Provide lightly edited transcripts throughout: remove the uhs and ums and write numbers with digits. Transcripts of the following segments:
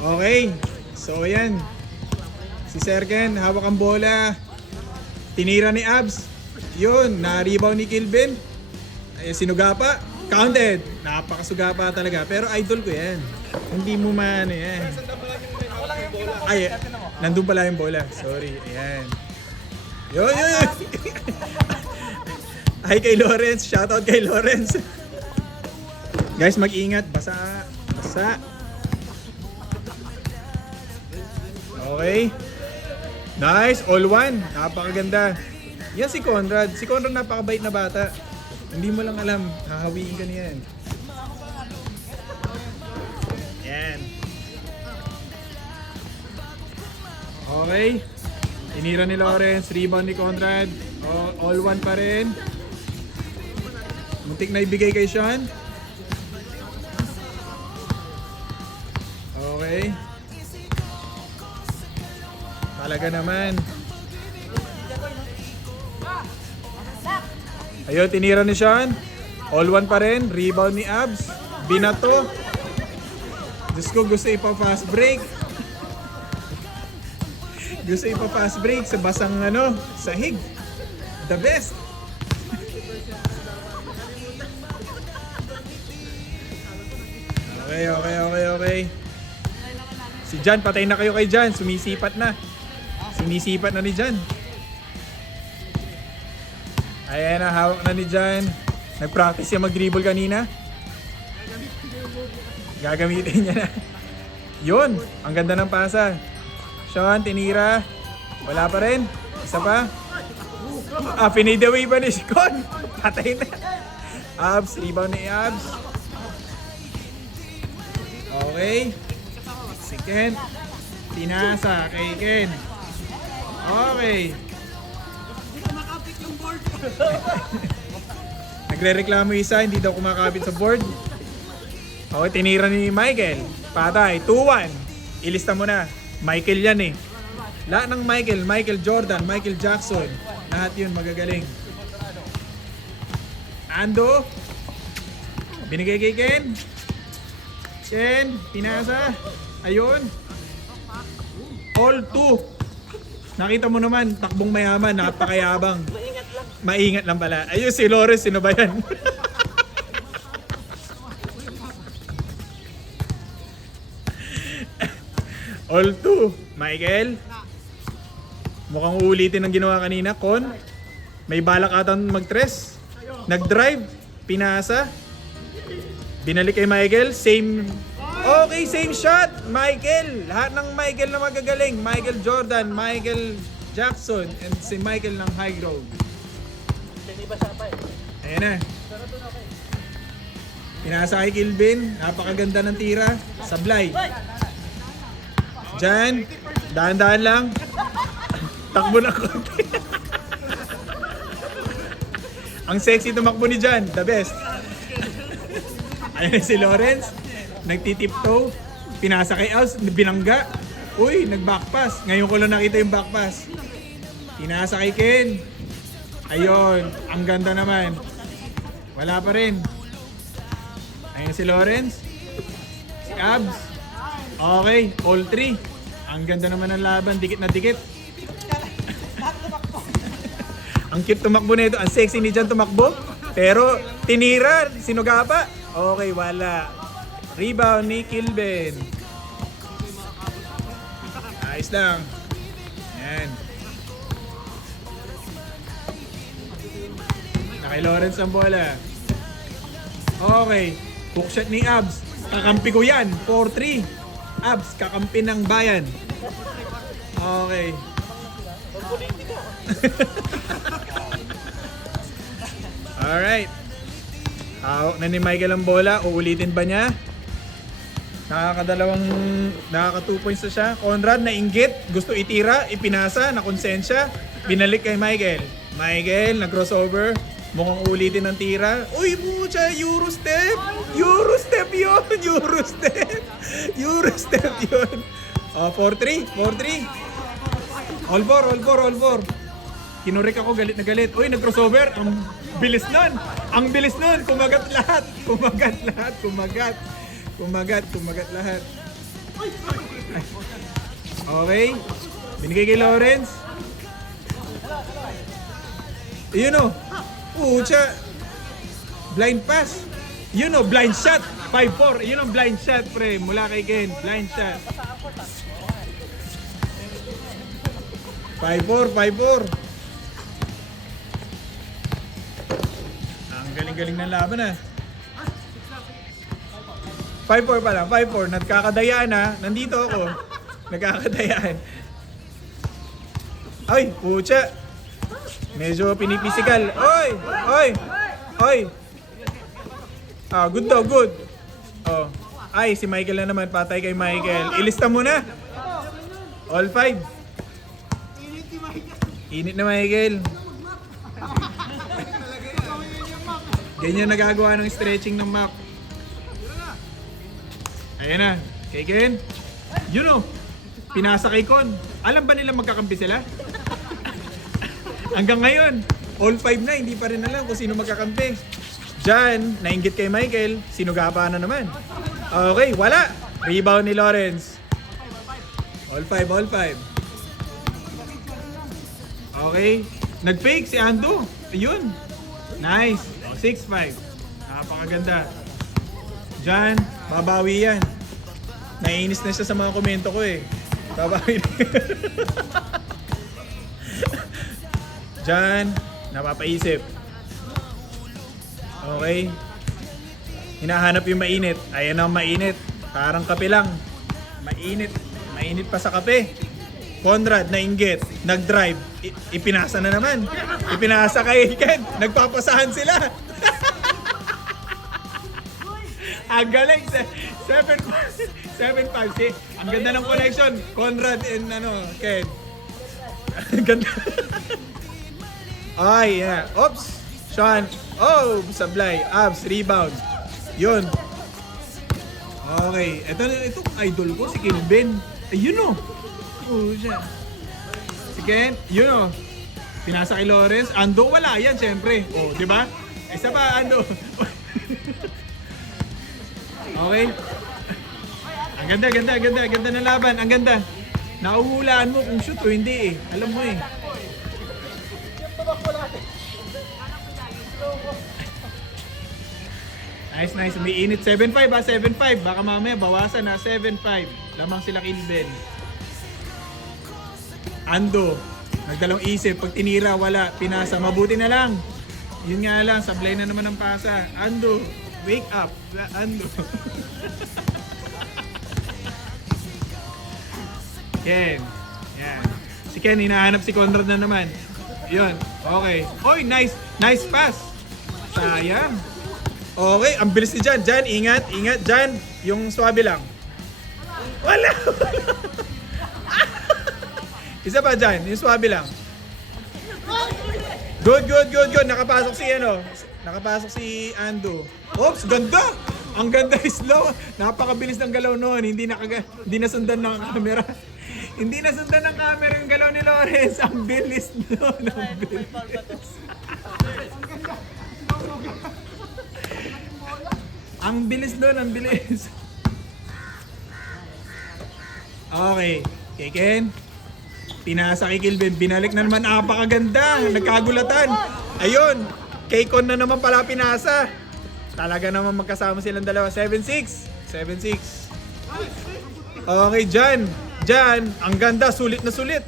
Okay. So, ayan. Si Sergen, hawak ang bola. Tinira ni Abs. Yun, na-rebound ni Kilvin. Ay, sinuga pa. Counted. Napakasuga pa talaga. Pero idol ko yan. Hindi mo man yan. Ay, nandun pala yung bola. Sorry. Ayan. Yun. Hi kay Lawrence. Shoutout kay Lawrence. Guys, mag-ingat. Basa. Okay. Nice. All one. Napakaganda. Yan si Conrad. Si Conrad napakabait na bata. Hindi mo lang alam. Hahawiin ka niyan. Yan. Okay. Tinira ni Lawrence. Rebound ni Conrad. All one pa rin. Muntik na ibigay kay Sean. Okay. Talaga naman. Ayun, tinira ni Sean. All one pa rin. Rebound ni Abs. Binato. Diyos ko, gusto ipa-fast break. Gusto ipa-fast break sa basang sahig. The best. Okay. Si Jan, patay na kayo kay Jan. Sumisipat na. Sinisipat na ni Jan. Ayan na, hawak na ni Jan. Nag-practice siya mag-dribble kanina. Gagamitin niya na. Yun, ang ganda ng pasa. Sean, tinira. Wala pa rin. Isa pa. Fade away pa ni Con. Patay na. Abs, rebound ni Abs. Okay. Si Ken. Tinasa kay Ken. Okay. Nagre-reklamo isa, hindi daw kumakapit sa board. Okay, tinira ni Michael. Patay, 2-1. Ilista mo na. Michael yan eh. Lahat ng Michael Jordan, Michael Jackson. Lahat yun magagaling. Ando. Binigay kay Ken. Ken, pinasa. Ayun. All 2. Nakita mo naman, takbong mayaman, napakayabang. Maingat lang pala. Ayun si Lawrence, sino ba yan? All 2. Michael. Mukhang uulitin ang ginawa kanina. Con. May balak atang mag-tres. Nag-drive. Pinasa. Binalik kay Michael. Same. Okay, same shot. Michael. Lahat ng Michael na magagaling. Michael Jordan, Michael Jackson, and si Michael ng High Grove. Ayan na. Pinasa kay Kilvin. Napakaganda ng tira. Sablay. Jan. Dahan-dahan lang. Takbo na konti. Ang sexy tumakbo ni Jan. The best. Ayan si Lawrence. Nagtitiptoe. Pinasa kay Aus. Binangga. Uy, nag-backpass. Ngayon ko lang nakita yung backpass. Pinasa kay Ken. Ayun. Ang ganda naman. Wala pa rin. Ayan si Lawrence. Si Abs. Okay. All 3. Ang ganda naman ng laban. Dikit na dikit. Ang cute tumakbo nito. Ang sexy ni Jan tumakbo. Pero tinira. Sinuga pa. Okay, wala. Rebound ni Kilvin. Ayos lang. Yan. Kay Lawrence ang bola. Okay. Hookshot ni Abs. Kakampi ko yan. 4-3. Abs, kakampi ng bayan. Okay. Alright. Hawak na ni Michael ang bola. Uulitin ba niya? Nakaka 2 points na siya. Conrad nainggit. Gusto itira. Ipinasa. Nakonsensya. Binalik kay Michael. Michael, nag-crossover. Mukhang ulitin ng tira. Uy, pucha, Eurostep! Eurostep yun! Eurostep yun! 4-3. All 4. Kinurik ako, galit na galit. Uy, nag-crossover. Ang bilis nun. Kumagat lahat. Kumagat lahat. Okay. Binigay kay Lawrence. Yun o. Pucha. Blind pass. Yun o, blind shot. 5-4. Yun ang blind shot, pre. Mula kay Ken. Blind shot. 5-4, 5-4. Ang galing-galing ng laban ah. 5-4 pa lang, 5-4. Nagkakadayaan ah. Nandito ako. Nagkakadayaan. Ay, pucha. Medyo pinipisikal. Oy! Oy! Oy! Ah, good daw, good. Oh. Ay, si Michael na naman. Patay kay Michael. Ilista mo na. All 5. Init na Michael. Ganyan nagagawa ng stretching ng map. Ayan na. Kay Ken. Yun o. Pinasa kay Con. Alam ba nila magkakampi sila? Hanggang ngayon, all 5 na. Hindi pa rin alam kung sino magkakampi. Diyan, nainggit kay Michael. Sinugapa na naman. Okay, wala. Rebound ni Lawrence. All 5, all 5. Okay. Nag-fake si Ando. Ayun. Nice. 6-5. Napakaganda. Diyan, babawi yan. Naiinis na siya sa mga komento ko eh. Babawi. Diyan, napapaisip. Okay. Hinahanap yung mainit. Ayan ang mainit. Parang kape lang. Mainit. Mainit pa sa kape. Conrad, nainggit. Nag-drive. Ipinasa na naman. Ipinasa kay Ken. Nagpapasahan sila. Ang galing. 7-5. See? Ang ganda ng connection. Conrad and Ken. Ang ganda. Ay, yeah. Oops. Sean. Oh, sablay. Abs, rebound. Yun. Okay. Ito idol ko, si Kilben. Ayun o. Oh, siya. Si Ken, yun o. Pinasa kay Lawrence. Ando, wala yan, syempre. Oh, di ba? Isa pa, Ando. Okay. Ang ganda ng laban. Ang ganda. Nauhulaan mo kung shoot o hindi eh. Alam mo eh. Nice. Umiinit. 7-5 ha, 7-5. Baka mamaya bawasan na 7-5. Lamang sila Kilben. Ando. Nagdalawang isip. Pag tinira, wala. Pinasa. Mabuti na lang. Yun nga lang. Sablay na naman ang pasa. Ando. Wake up. Ando. Ken. Yan. Si Ken, hinahanap si Conrad na naman. Yun. Okay. Oy, nice. Nice pass. Sayang. Okay, ang bilis ni Jan. Jan, ingat. Jan, yung swabe lang. Wala. Isa pa Jan, yung swabe lang. Good. Nakapasok si Ando. Oops, ganda. Ang ganda is slow. Napakabilis ng galaw noon. Hindi nasundan ng camera. Hindi nasundan ng camera yung galaw ni Lawrence. Ang bilis noon. Ang bilis. Ang bilis doon, ang bilis. Okay. Kay Ken. Pinasa kay Kilben. Binalik na naman. Napakaganda. Nagkagulatan. Ayun. Kay Con na naman pala pinasa. Talaga naman magkasama silang dalawa. 7-6. Okay, Jan. Ang ganda. Sulit na sulit.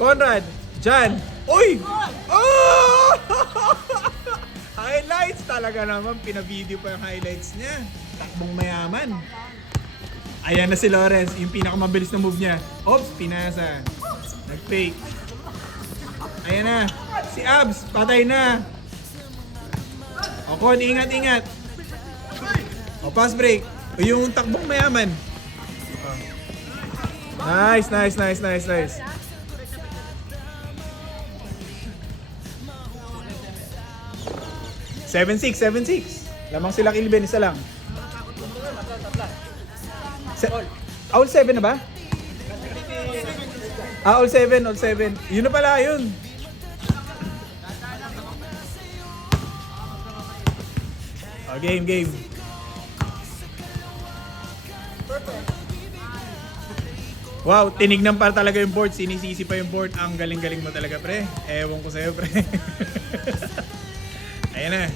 Conrad. Jan. Uy! Oh! Highlights talaga naman. Pina-video pa yung highlights niya. Takbong mayaman. Ayan na si Lawrence. Yung pinakamabilis na move niya. Oops, pinasa. Nag-fake. Ayan na. Si Abs, patay na. O Con, ingat. O pass break. O yung takbong mayaman. Nice. 7-6. Lamang sila Kilben, isa lang. All 7 na ba? All 7. Yun na pala, yun. Game. Wow, tinignan pa talaga yung board. Sinisisi pa yung board. Ang galing-galing mo talaga, pre. Ewan ko sa'yo, pre. Ayan na.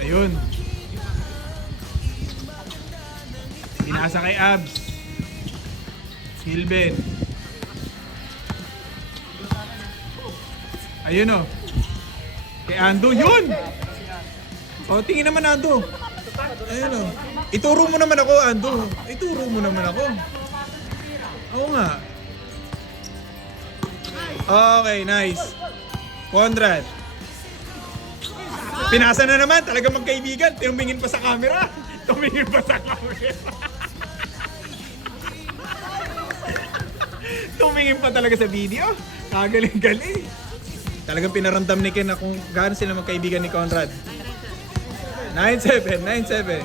Ayun. Pinasa kay Abs. Hilben. Ayun o. Kay Ando. Yun! O, tingin naman Ando. Ayun o. Ituro mo naman ako, Ando. Ituro mo naman ako. Oo nga. Okay, nice. Conrad. Pinasa na naman. Talagang magkaibigan. Tumingin pa sa camera. Tumingin pa sa camera. Tumingin pa talaga sa video. Kagaling-galing. Talagang pinaramdam ni Ken na kung gaano sila magkaibigan ni Conrad. 9-7, 9-7.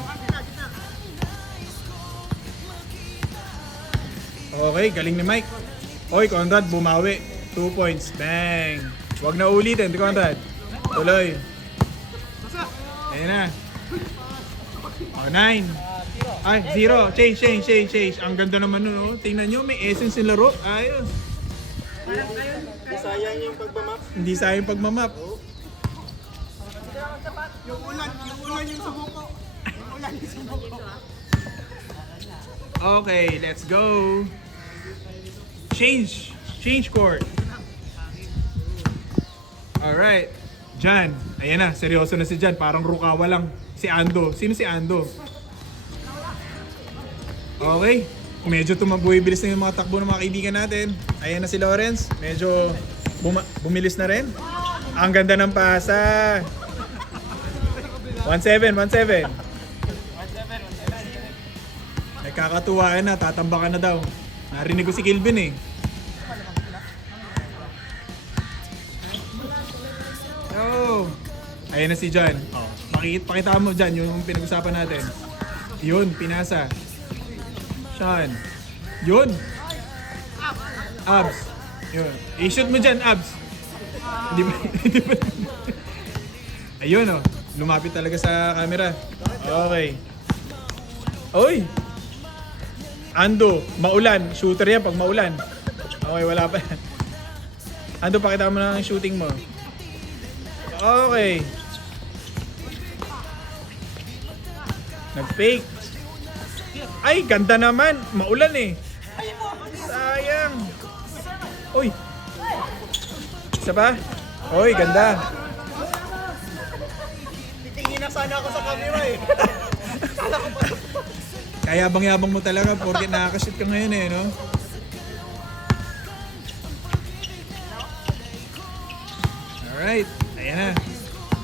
Okay, galing ni Mike. Oy, Conrad, bumawi. 2 points. Bang! Huwag na ulitin, Conrad. Tuloy. Ayan na. Oh, 9. Ay, 0. Change. Ang ganda naman nun, oh. Tingnan nyo, may essence yung laro. Ayos. Sayang yung pagmamap. Hindi sayang pagmamap. Yung ulan yung sumuko. Okay, let's go. Change court. Alright. Jan. Ayan na, seryoso na si Jan. Parang Rukawa lang. Si Ando. Sino si Ando? Okay. Medyo bumibilis na yung mga takbo ng mga kaibigan natin. Ayan na si Lawrence. Medyo bumilis na rin. Ang ganda ng pasa. 1-7. Nagkakatuwa na. Tatambakan na daw. Narinig ko si Kilvin eh. Oh. Ayan na si John. Oh. Pakita mo dyan yung pinag-usapan natin. Yun, pinasa. Sean. Yun. Abs. Yun. I-shoot mo dyan, Abs. Hindi ba? Ayun oh. Lumapit talaga sa camera. Okay. Oy! Ando, maulan. Shooter yan pag maulan. Okay, wala pa. Ando, pakita mo na ang shooting mo. Okay. Nag-fake. Ay, ganda naman. Maulan eh. Sayang. Uy. Isa pa? Uy, ganda. Titingin na sana ako sa camera eh. Kaya yabang mo talaga porque nakakashoot ka ngayon eh, no? Alright. Ayan na.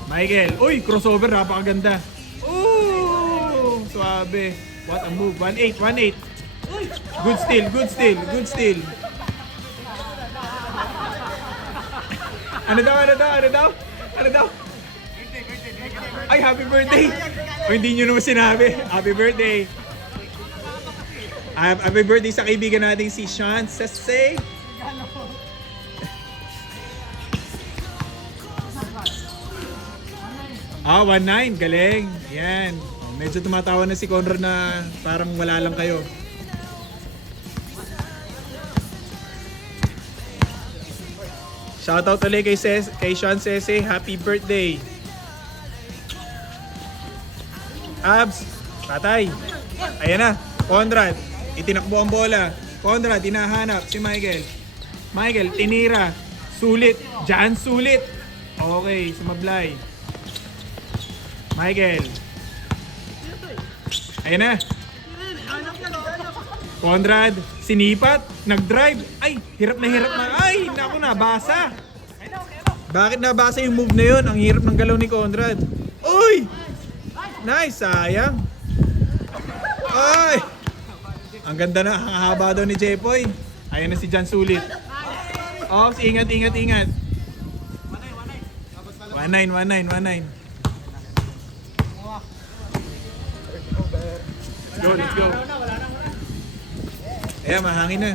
Michael. Uy, crossover. Napakaganda. Ooh! Suabe. What a move. 1-8. Good steal. Ano daw? Ay, happy birthday! O, hindi nyo naman sinabi. Happy birthday! Happy birthday sa kaibigan natin si Sean Sese. Ah, 1-9. Galing. Yan. Medyo tumatawa na si Conrad na parang wala lang kayo. Shoutout ulit kay Sean Sese. Happy birthday. Abs. Patay. Ayan na. Conrad. Itinakbo ang bola. Conrad, hinahanap si Michael. Michael, tinira. Sulit. Jan, sulit. Okay, sumablay. Michael. Ayan na. Conrad, sinipat. Nag-drive. Ay, hirap na. Ay, naku, nabasa. Bakit nabasa yung move na yun? Ang hirap ng galaw ni Conrad. Uy! Nice, sayang. Ay! Ang ganda na, ang haba daw ni Jepoy. Ayan na si Jan Sulit. Oh, ingat. 1-9. Let's go. Ayan, mahangin na.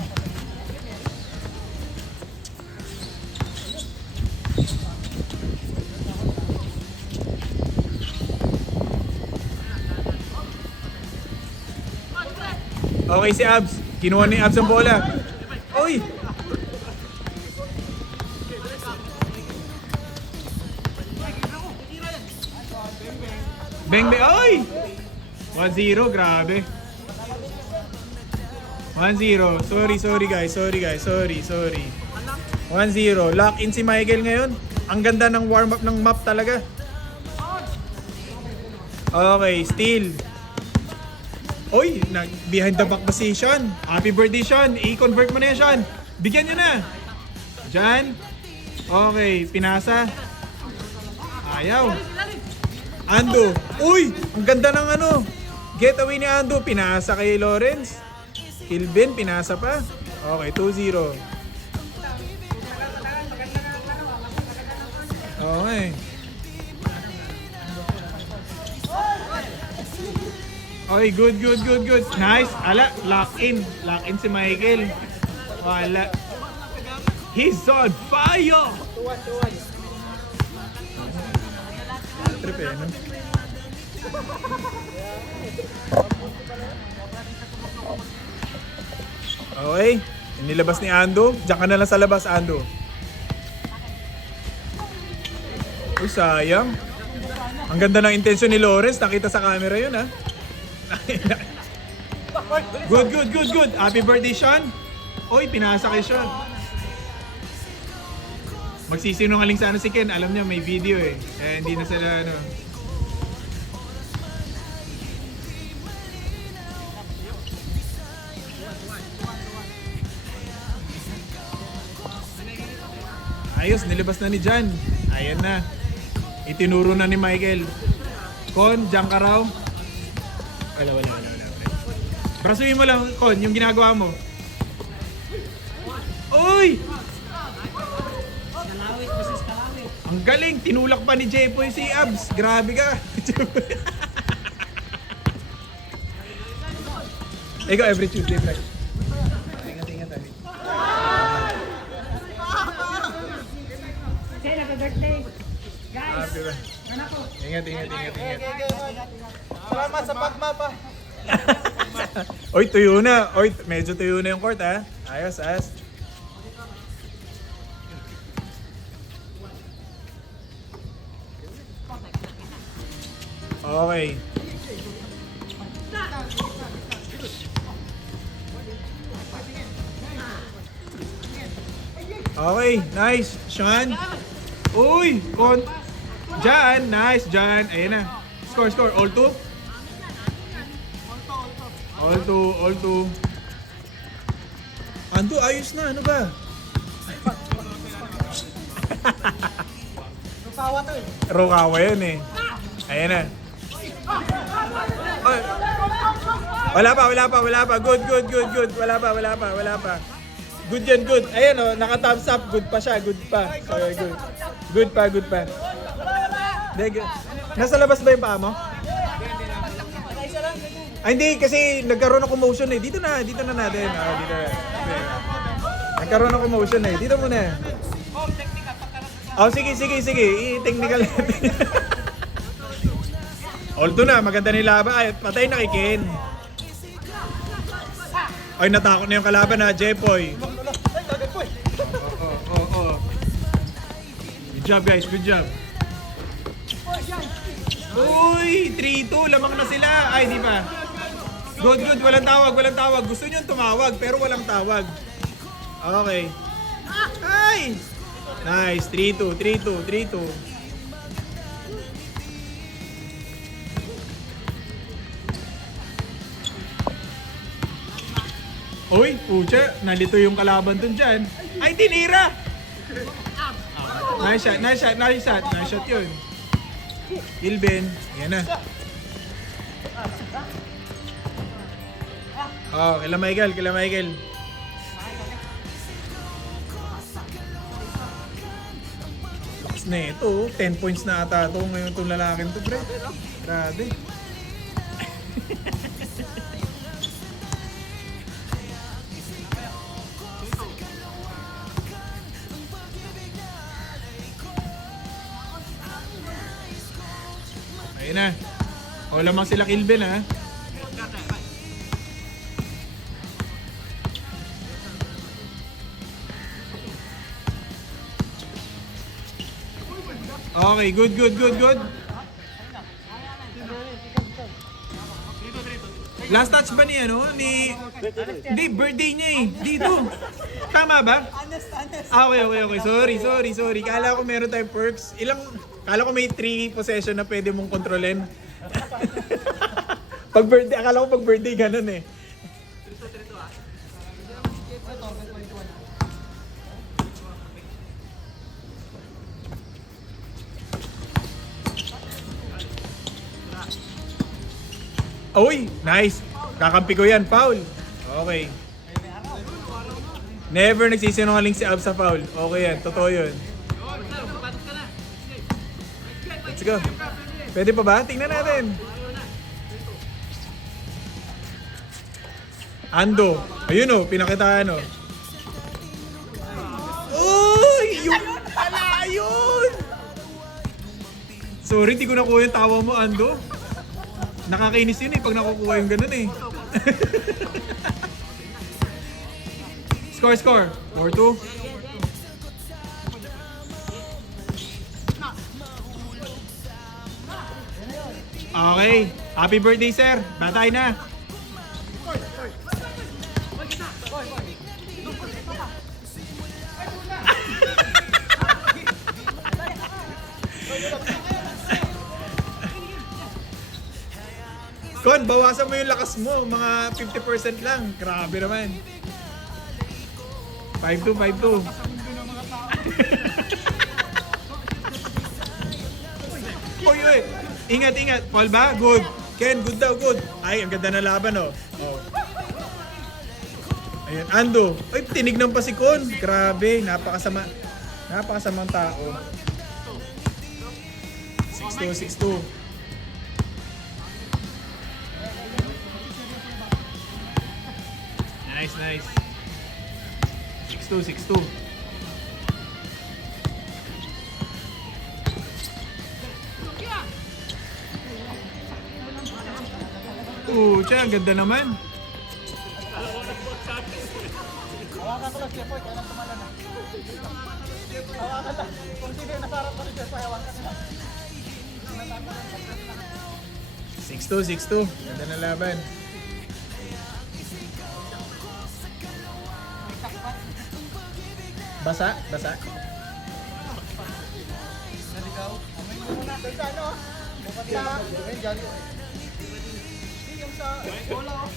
Okay si Abs. Kinuha ni Abs ang bola. Oy! Beng beng. Oy! 1-0, grabe. 1-0. Sorry guys. Sorry. 1-0. Lock in si Michael ngayon. Ang ganda ng warm up ng map talaga. Okay, steal. Oy, behind the back position. Happy birthday, Sean. I-convert mo na yan, Sean. Bigyan nyo na. Diyan. Okay, pinasa. Ayaw. Ando. Uy, ang ganda ng ano. Getaway ni Ando. Pinasa kay Lawrence. Kilvin, pinasa pa. Okay, 2-0. Okay. Okay, good. Nice. Ala, lock in. Lock in si Michael. Wala. He's on fire! Trip eh, no? Okay. Nilabas ni Ando. Diyan ka na lang sa labas, Ando. Uy, sayang. Ang ganda ng intensyon ni Lawrence. Nakita sa camera yun, ha? Good. Happy birthday, Sean. Oy, pinasa kay Sean. Magsisinungaling sana si Ken. Alam niya may video eh. Hindi na sila ano. Ayos, nilabas na ni Jan. Ayan na. Itinuro na ni Michael. Con, diyan ka raw. Wala. Brasuin mo lang, Con, yung ginagawa mo. Uy! Ang galing, tinulak pa ni Jepoy si Abs. Grabe ka. Ikaw every Tuesday, Frank. Ingat tayo. Happy birthday. Guys, Happy ba? Ingat. Salamat sa pagmapa. Oy, tuyo na. Oy, medyo tuyo na yung court, ha. Ayos. Okay. Okay, nice. Sean. Uy, Jan, nice, Jan. Ayan na. Score. All two. All two. Ando, ayos na. Ano ba? Rukawa to eh. Rukawa yun eh. Ayan na. Oy. Wala pa. Good. Wala pa. Good yan. Ayan o, naka-thumbs up. Good pa siya. Good pa. Okay, good. Good pa. Nasa labas ba yung paa mo? Ay, hindi. Kasi nagkaroon ng commotion eh. Dito na natin. Dito na. Nagkaroon ng commotion eh. Dito muna. Oh, sige. I-technical natin. Although na, maganda nilaba. Ay, patay na kay Ken. Ay, natakot na yung kalaban na, Jepoy. Oo. Good job, guys. Good job. Uy, 3-2. Lamang na sila. Ay, di pa. Good. Walang tawag. Gusto nyo tumawag, pero walang tawag. Okay. Ay! Nice. 3-2. Uy, pucha, nalito yung kalaban dun dyan. Ay, tinira! Nice shot yun. Kilben, yan na. Oh, kila Michael. Lakas na ito, 10 points na ata ito ngayon itong lalaking to, pre. Grabe. Ayun na. O, lamang sila Kilben, ha. Okay, good, good, good, good. Last touch ba ni ano? Hindi, birthday niya eh. Dito. Tama ba? Okay, okay, okay. Sorry. Kala ko meron tayong perks. Kala ko may 3 possession na pwede mong kontrolin. Pag birthday, akala ko pag birthday ganun eh. Uy, nice. Kakampi ko yan, foul. Okay. Never nagsisinungaling si Ab sa foul. Okay yan, totoo yun. Let's go. Pwede pa ba? Tingnan natin. Ando. Ayun o, pinakitaan o. Uy! Yung pala yun! Sorry, di ko nakuha yung tawa mo, Ando. Nakakainis yun eh pag nakukuha yung ganun eh. Score. 4-2. Okay. Happy birthday, sir. Batay na. Kon, bawasan mo yung lakas mo. Mga 50% lang. Grabe naman. 5-2, 5-2. Uy. Ingat. Paul ba? Good. Ken, good daw, good. Ay, ang ganda na laban, oh. Ayun, Ando. Ay, tinignan pa si Kon. Grabe, napakasamang tao. 6-2. Nice. 6-2. Tiyan, ang ganda naman. Hawakan ko lang siya po, kaya lang tumala na. Hawakan lang. Kung hindi nasarap pa rin siya, hawakan na. 6-2. Ganda na laban. Basa. Naligaw. Amay mo muna. Doon sa ano? Bukat sa... Ayun, dyan. Hindi, yung sa... Bola, oh.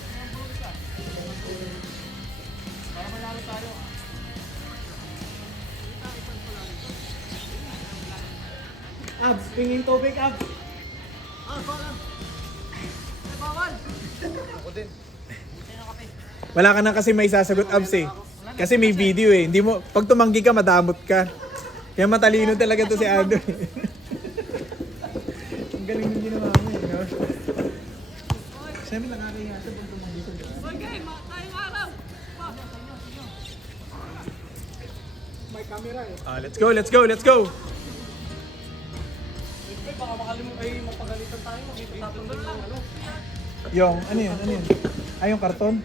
Para manalo tayo. Abs, pingin tubig, Abs. Bawal. Bawal. Ako din. Wala ka na kasi may sasagot, Abs eh. Kasi may video eh. Hindi mo, pag tumanggi ka, madamot ka. Kaya matalino talaga to si Ando. Ang galing ng ginawa mo eh. No? Siyempre nakakaya sa pag tumanggi ka. May camera eh. Let's go. Baka makalimutan ay mapagalitan tayo. Itatong yung ano. Yung, ano yun? Ay, yung karton?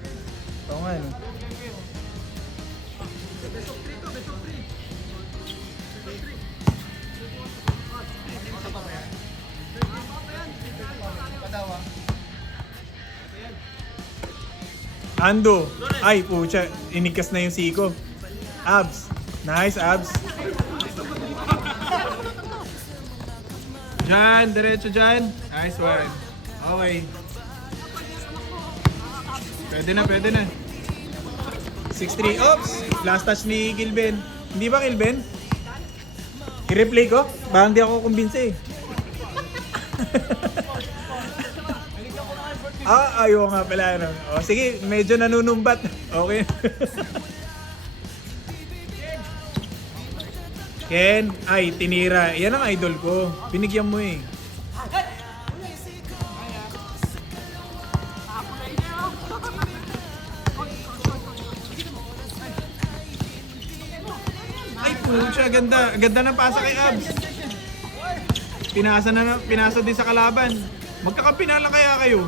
Oo nga, ano. Ando. Ay, pucha. Inikas na yung siko. Abs. Nice, Abs. Diyan, diretso dyan. Nice one. Okay. Pwede na. 6-3. Oops! Last touch ni Gilben. Hindi ba, Gilben? I-replay ko? Baka hindi ako kumbinse eh. Ayaw nga pala. Ano. O, sige, medyo nanunumbat. Okay. Ken, ay, tinira. Yan ang idol ko. Binigyan mo eh. Ay, pucha, ganda. Ganda ng pasa kay Abs. Pinasa din sa kalaban. Magkakampi na lang kaya kayo.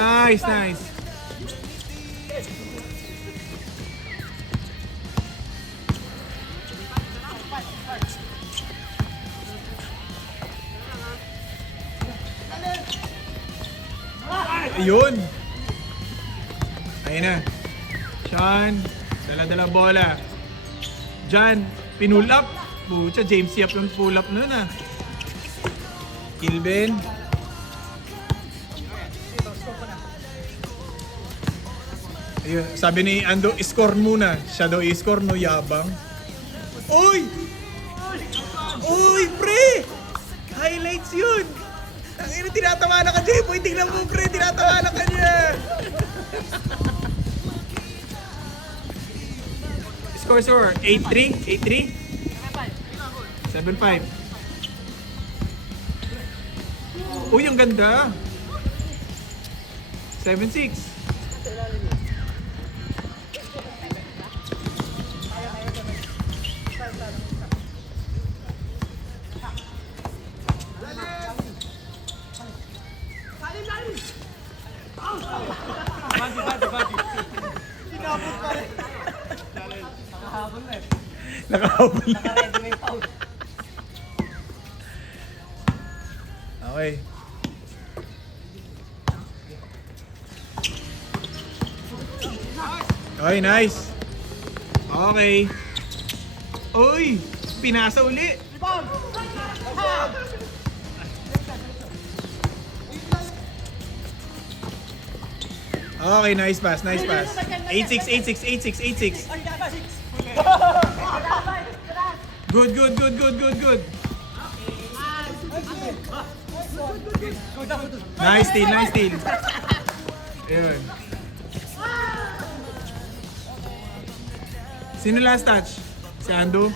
Nice. Ayun. Ayun na. Sean, dala-dala bola. Jan, pinull up. Pucha, James Yap yung pull up nun ah. Kilben. Ayun, sabi ni Ando, score muna. Siya daw i-score, no, yabang. Uy! Uy, pre! Highlights yun! Ang ina, tinatawa na ka, J-Boy. Tingnan mo, pre, tinatawa na ka niya. Score, 8-3? 8-3? 7-5. Uy, ang ganda. 7-6. Nakahabol na. Okay. Okay, nice. Okay. Uy! Pinasa uli. Okay, nice pass, nice pass. 8-6, 8-6, 8-6, 8-6. Good. Nice steal. Ayun. Sino last touch? Si Ando?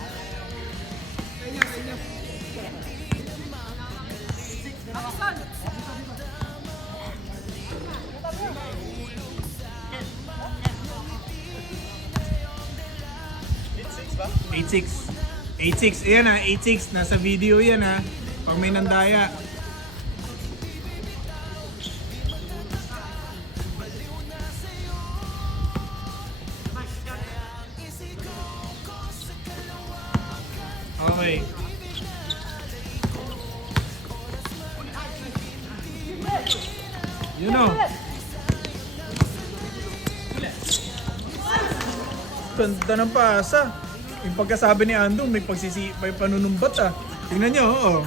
ba? 8-6. 8-6. Ayan ha, 8-6. Nasa video yan ha. Pag may nandaya. Okay. You know. Ganda ng pasa. Yung pagkasabi ni Andong, may panunumbat ah. Tingnan nyo, oo.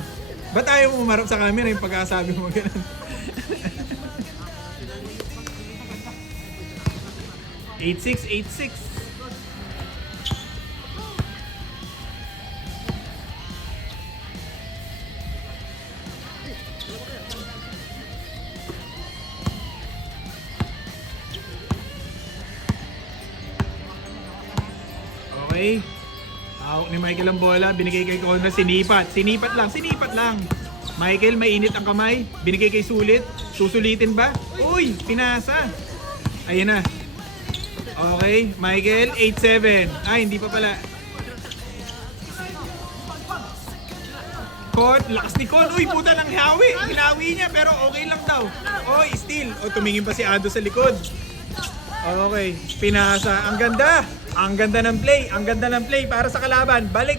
Ba't ayaw mo umarap sa camera yung pagkasabi mo ganun? 8-6, 8-6. Okay. Hawak ni Michael ang bola, binigay kay Conrad, sinipat lang. Michael, mainit ang kamay, binigay kay Sulit, susulitin ba? Uy, pinasa. Ayun na. Okay, Michael, 8-7. Ay, hindi pa pala. Con, lakas ni Con. Uy, puta lang hinawi niya, pero okay lang daw. Oy, steal. O, tumingin pa si Ando sa likod. Okay, pinasa. Ang ganda. Ang ganda ng play para sa kalaban. Balik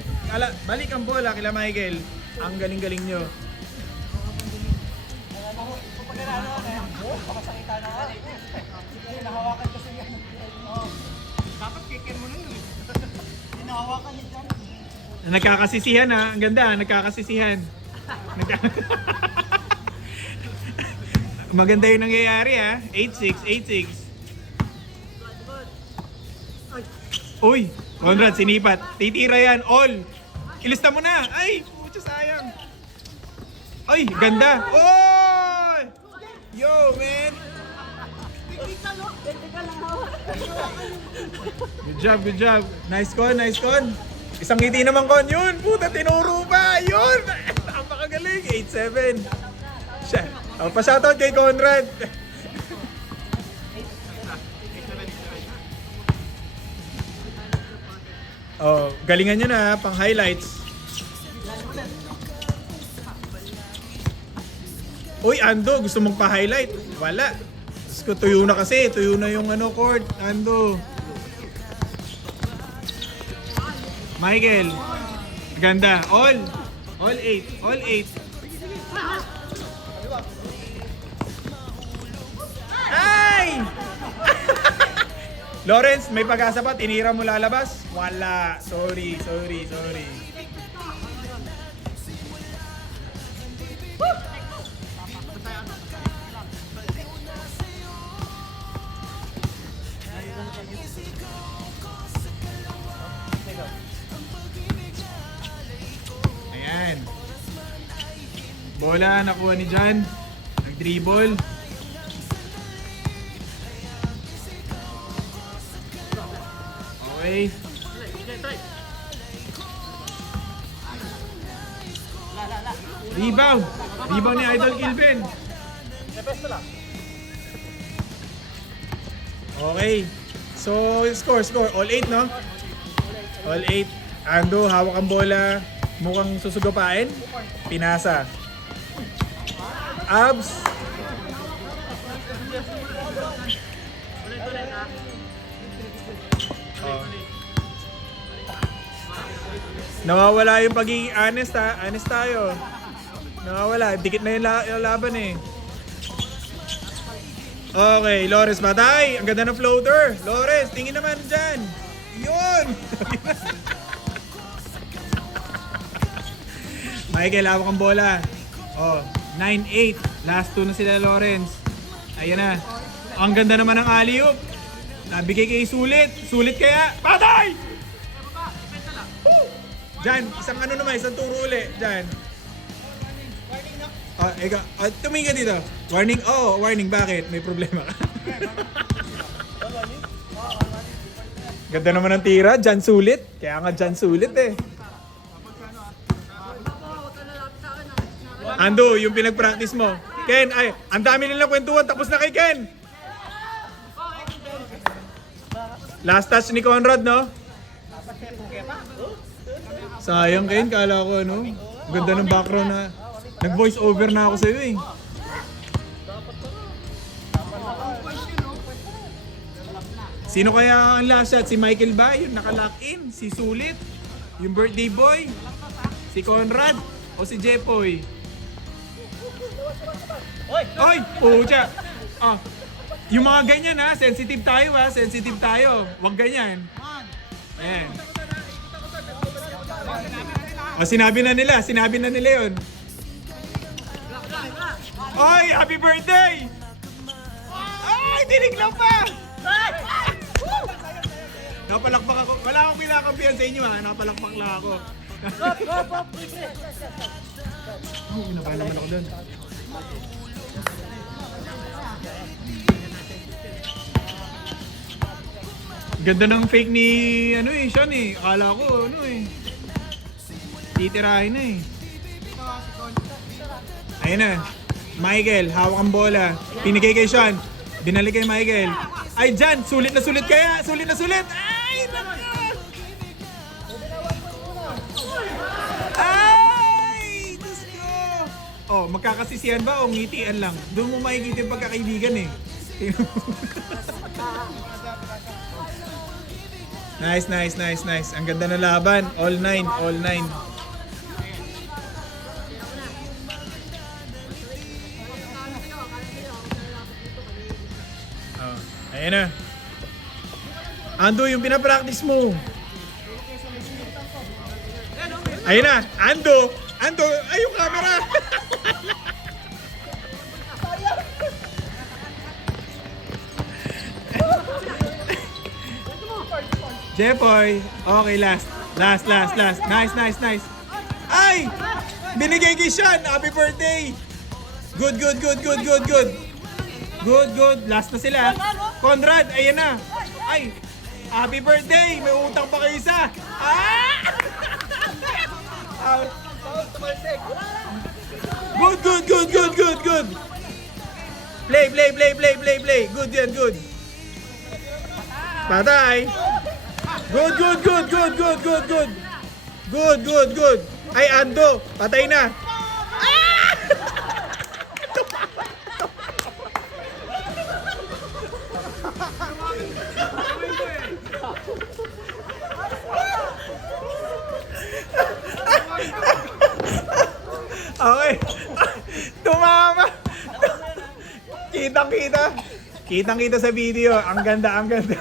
ang bola kila Michael. Ang galing-galing nyo. Dapat kikin mo na yun. Hinahawakan niya dyan. Nagkakasisihan ha. Ang ganda, nagkakasisihan. Maganda yung nangyayari ha. 8-6, 8-6. Uy, Conrad, sinipat. Titira yan, all. Ilista mo na. Ay, pucha sayang. Ay, ganda. Oy! Yo, man. Good job. Nice con. Isang ngiti naman con yun. Puta, tinuro pa. Yun. Napakagaling. 8-7. Siya. Pa-shoutout kay Conrad. Oh, galingan nyo na, pang highlights. Uy, Ando, gusto mong pa-highlight? Wala. Tuyo na kasi, tuyo na yung court, Ando. Michael, ganda. All 8. Ay! Lawrence, may pag-asa pa. Tinira mo lalabas? Wala. Sorry. Ayan. Bola, nakuha ni Jan. Nag-dribble. Okay. Rebound. Rebound ni Idol Kilvin. Okay. So, score. All 8, no? All 8. Ando, hawak ang bola. Mukhang susugapain. Pinasa. Abs. Oh. Nawawala yung pagiging honest, ha? Honest tayo. Nawawala. Dikit na yung laban eh. Okay, Lawrence batay. Ang ganda ng floater. Lawrence, tingin naman dyan. Yun! Michael, hawak ang bola. Oh, 9-8. Last 2 na sila, Lawrence. Ayan na. Ang ganda naman ng alley-oop. Nabigay kay Sulit. Sulit kaya. Patay! Jan, isang ano naman, isang turo uli. Jan. Tumingin ka dito. Warning. Oh, warning. Bakit? May problema ka. Ganda naman ng tira. Jan Sulit. Kaya nga Jan Sulit eh. Ando, yung pinag-practice mo. Ken, ay, ang dami nilang kwentuhan. Tapos na kay Ken. Last touch ni Conrad, no? Sayang, Ken. Kala ko, ano? Ganda ng background na. Nag-voice over na ako sa'yo, eh. Sino kaya ang last shot? Si Michael ba? Yung naka-lock in? Si Sulit? Yung birthday boy? Si Conrad? O si Jepoy? Oy! Pucha! Ah, yung mga ganyan ha, sensitive tayo ha, sensitive tayo. Huwag ganyan. Ayan. O, sinabi na nila yun. Oy! Happy birthday! Ay! Tinignan pa! Napalakpak ako. Wala akong kinakampihan sa inyo ha, napalakpak lang ako. Oh, inabahan naman ako doon. Ganda ng fake ni ano eh, Sean eh. Akala ko ano eh. Titirahin na eh. Ayun na. Michael, hawak ang bola. Pinigay kay Sean. Binalik kay Michael. Ay, Jan, sulit na sulit kaya. Sulit na sulit. Ay, ay, Diyos ko. Oh, magkakasisihan ba o ngitian lang? Doon mo makikita yung pagkakaibigan eh. Nice. Ang ganda ng laban. All 9. Oh, ayan na. Ando, yung pinapractice mo. Ayun na. Ando, ay yung camera. Jepoy. Okay, last. Nice. Ay! Binigay kay Sean. Happy birthday. Good. Good. Last na sila. Conrad, ayan na. Ay! Happy birthday. May utang pa kayo isa. Ah! Out. Good. Play. Good. Patay. Good. Ay, Ando. Patay na. Okay. Tumama. Kitang-kita sa video. Ang ganda, ang ganda.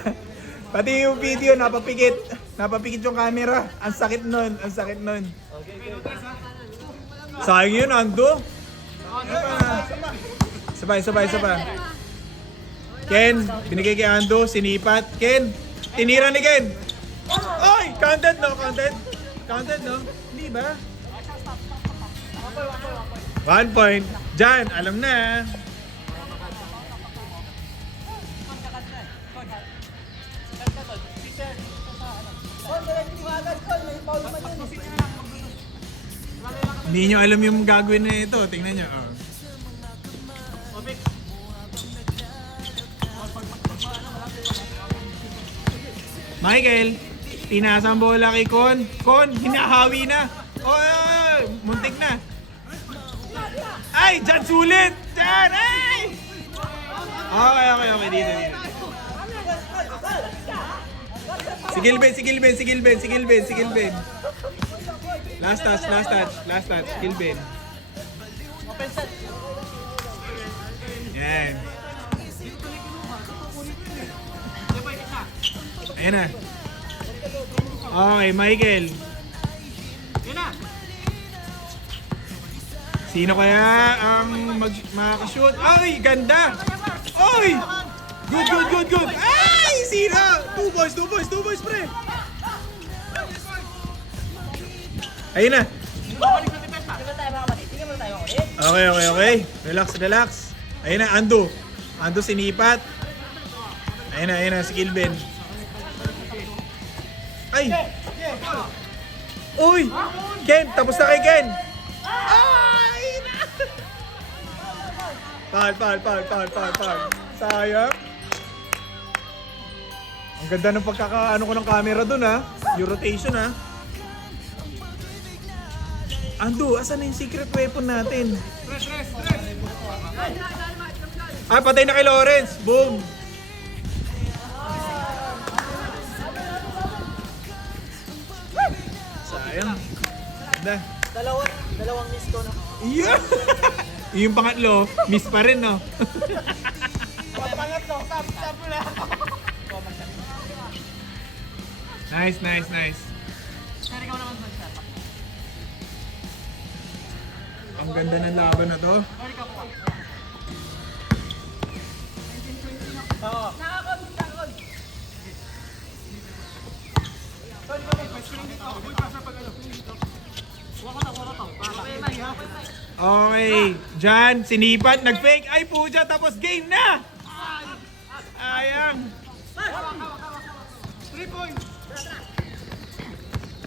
Pati yung video, napapikit. Napapikit yung camera. Ang sakit nun, ang sakit nun. Sayang yun, Ando. Sabay. Ken, binigay kay Ando, sinipat. Ken, tinira ni Ken. Oy, counted no? Counted no? Hindi ba? 1 point. Jan, alam na. Hindi nyo alam yung gagawin na ito. Tingnan nyo. Oh. Michael, tinasa ang bola kay Con. Con, hinahawi na. Oh, muntik na. Ay, dyan sulit! Dyan! Ay! Okay. Dito. Si Gilben. Last touch. Gilben. Yan. Ayan na. Okay, Michael. Sino kaya ang makakashoot? Ay, ganda! Oy! Good! Ay, sino? Two boys, pre! Ayun na. Okay. Relax. Ayun na, Ando. Ando sinipat. Ayun na, si Gilben. Ay! Uy! Ken, tapos na kay Ken! Ay! Foul. Sayang. Ang ganda ng pagkakaano ko ng camera dun ha. Yung rotation ha. Ando, asan na yung secret weapon natin? Ah, patay na kay Lawrence. Boom. Sayang. Ganda. Dalawang miss ko na. Yeah! Yung pangatlo, miss pa rin, no? Pangatlo, sabi na. Nice. Ang ganda ng laban na to. Okay, Jan, sinipat, nag-fake, ay puja, tapos game na! Ayang! 3 points.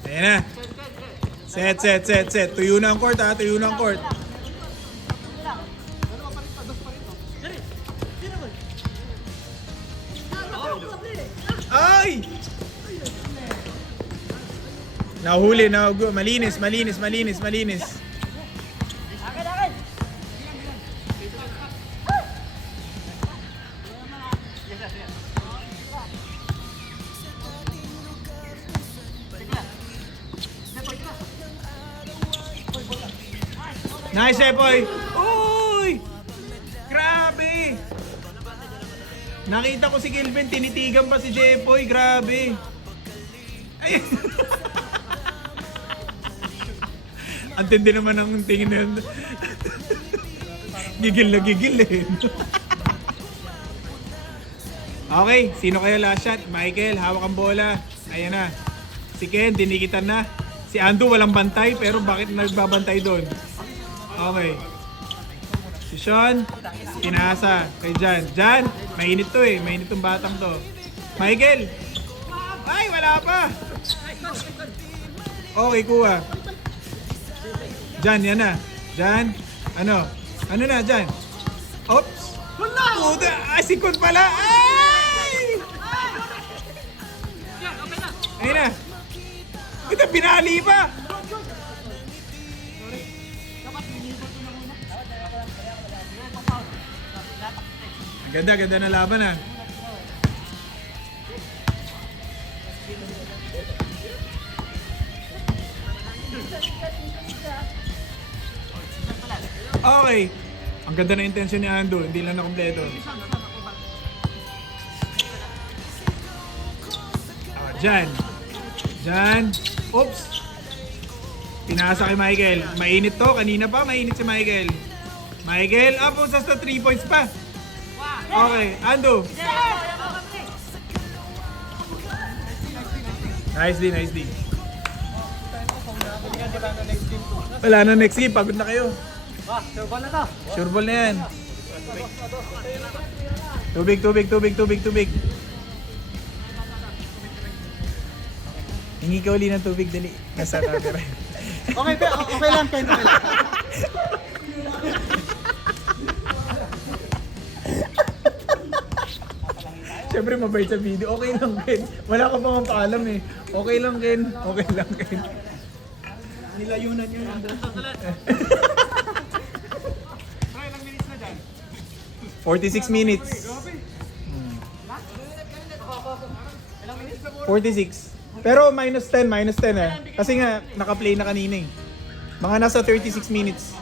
Ayan na. Set. Tuyo na ang court ha, Ay! Nahuli, malinis. Nice, Epoy! Uy! Grabe! Nakita ko si Gilben, tinitigan pa si Jepoy. Grabe! Ay! Ang tindi naman ang tingin na yun. Gigil eh. Okay, sino kaya last shot? Michael, hawak ang bola. Ayan na. Si Ken, dinikitan na. Si Ando walang bantay, pero bakit nagbabantay doon? Okay. Si Sean, pinasa kay Jan. Jan, mainit to eh. Mainit tong batang to. Michael! Ay, wala pa! Okay, kuha. Jan, yan na. Jan, ano? Ano na, Jan? Oops! Puta! Ay, si Kun pala! Ay! Ayun na. Ito, pinali pa! Ganda na laban ah. Okay. Ang ganda na intensyon ni Ando, hindi lang na kompleto. Jan. Jan. Oops. Pinasa kay Michael. Mainit to. Kanina pa, mainit si Michael. Michael, pusas na 3 points pa. Okay, Ando. Nice D, nice D. Wala na next game, pagod na kayo. Sure ball na to. Sure ball na yan. Tubig, tubig, tubig, tubig, tubig. Hingi ka uli ng tubig, dali. Nasa camera. Okay, okay lang, Ken. Okay lang. Siyempre mabait sa video. Okay lang, Ken. Wala ka pang paalam eh. Okay lang, Ken. Okay lang, Ken. Nilayunan yun. 46 minutes. 46. Pero minus 10 eh. Kasi nga, naka-play na kanina eh. Mga nasa 36 minutes.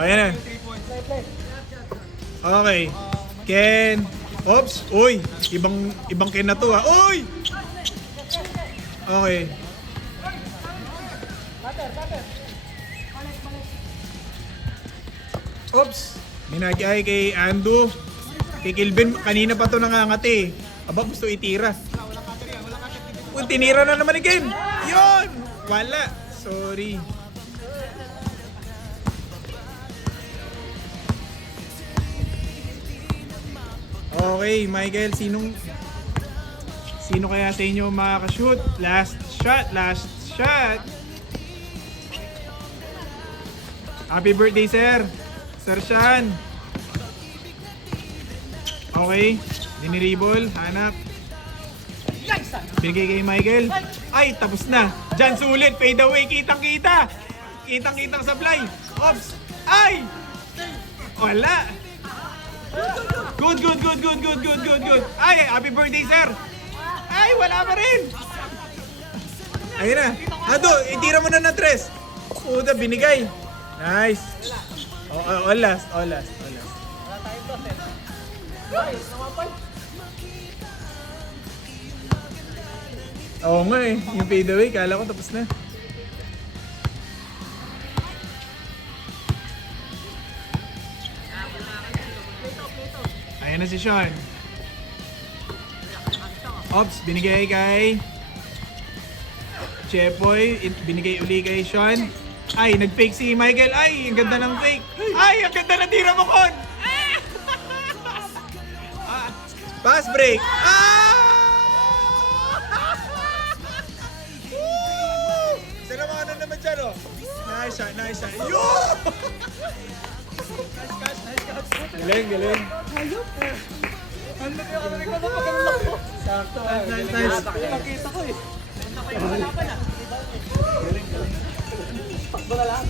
Ayan na. Okay. Ken. Oops. Uy. Ibang Ken na to ha. Uy! Okay. Oops. Binagay kay Ando. Kay Kilvin, kanina pa to nangangati. Aba, gusto itira. Uy, tinira na naman ni Ken. Yun! Wala. Sorry. Okay, Michael, sino kaya sa inyo makakashoot? Last shot, last shot. Happy birthday, sir. Sir Sean. Okay, diniribol, hanap. Binigay kay Michael. Ay, tapos na. Diyan sulit, fade away, kitang-kita. Kitang-kitang sablay. Ops. Ay! Wala. Good. Ay, happy birthday, sir. Ay, wala pa rin. Ayun na. Ado, itira mo na ng tres. Puta, binigay. Nice. All last. Oo nga eh. Yung fade away, kala ko tapos na. Ayan na si Sean. Ops, binigay kay Chepoy. Binigay uli kay Sean. Ay, nag-fake si Michael. Ay, ang ganda ng fake. Ay, ang ganda ng tira mo, Kon. Pass break. Salamat na naman dyan, oh. Nice shot. Yo! Galing. Sakto. Nice. Nakita ko eh. Wala pa na. Takbo na lang.